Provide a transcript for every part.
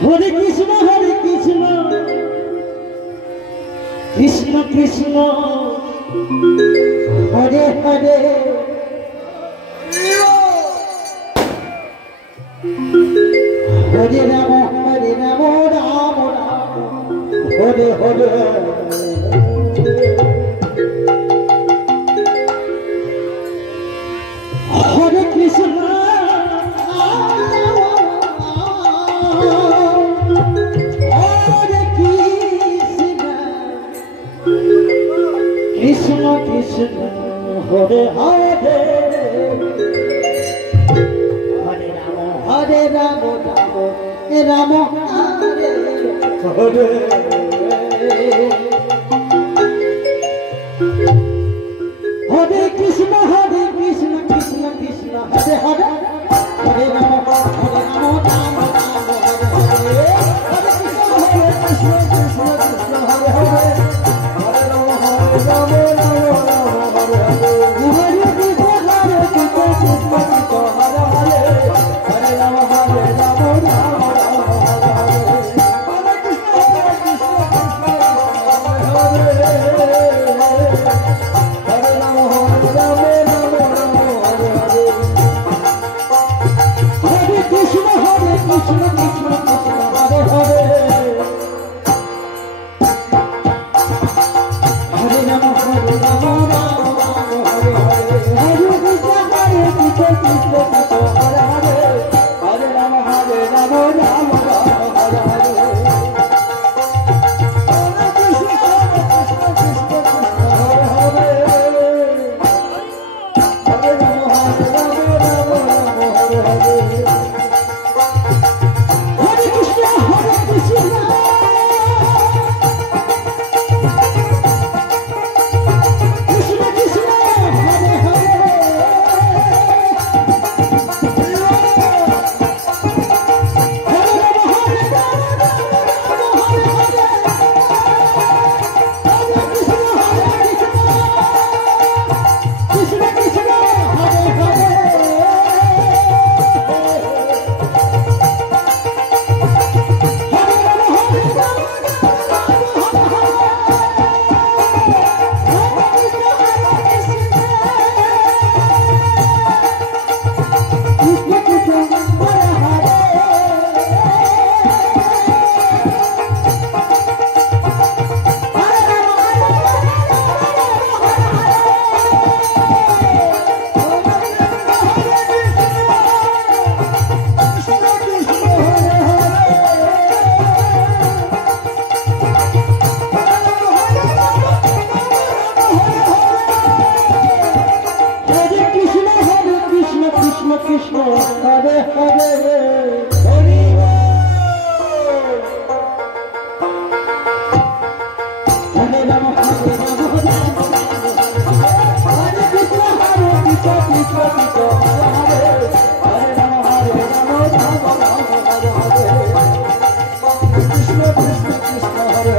Hare Krishna, Krishna Krishna, Hare Hare, Hare Rama, Hare Rama, Rama Rama, Hare Hare. Hare Krishna, Hare Krishna, Krishna Krishna, Hare Hare, Hare Rama, Hare Rama, Rama Hare Hare. Hare Krishna, Krishna Krishna, Hare Hare, Hare Rama, Rama Rama, Hare Hare. Hare Krishna, Krishna Krishna, Hare Hare, Hare Rama, Rama Rama, Hare Hare. Hare Krishna, Krishna Krishna, Hare Hare, Hare Rama, Rama Rama, Hare Hare. Hare Krishna, Krishna Krishna, Hare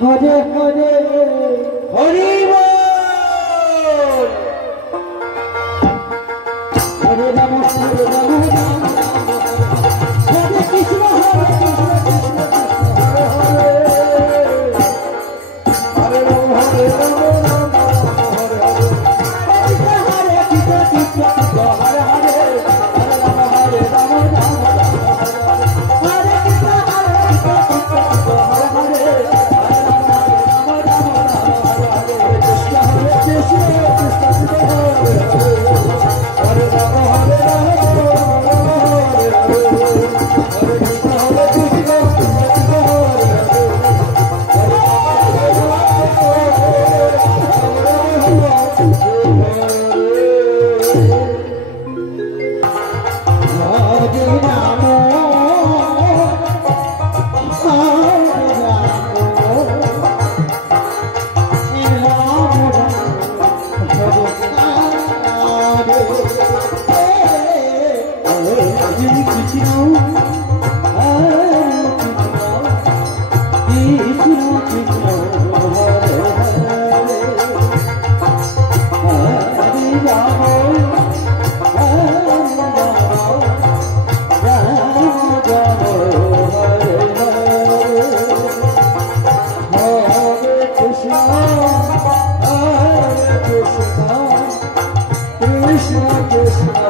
Hare Hare Hari ball. Hare Ram Hare Ram Ram Hare Krishna Krishna Hare Hare Hare Ram Hare Ram Ram Hare Hare. Hare Krishna Krishna Krishna Hare Hare Hare Ram Hare Ram Ram Ram Hare Krishna Krishna Krishna Hare Hare Hare Ram Hare Ram Ram Ram Hare Krishna Krishna Krishna Hare Hare Hare Ram Hare Ram Ram Hare Hare. Hare Krishna Hare Krishna Krishna Hare Hare. Hare Ram Krishna Krishna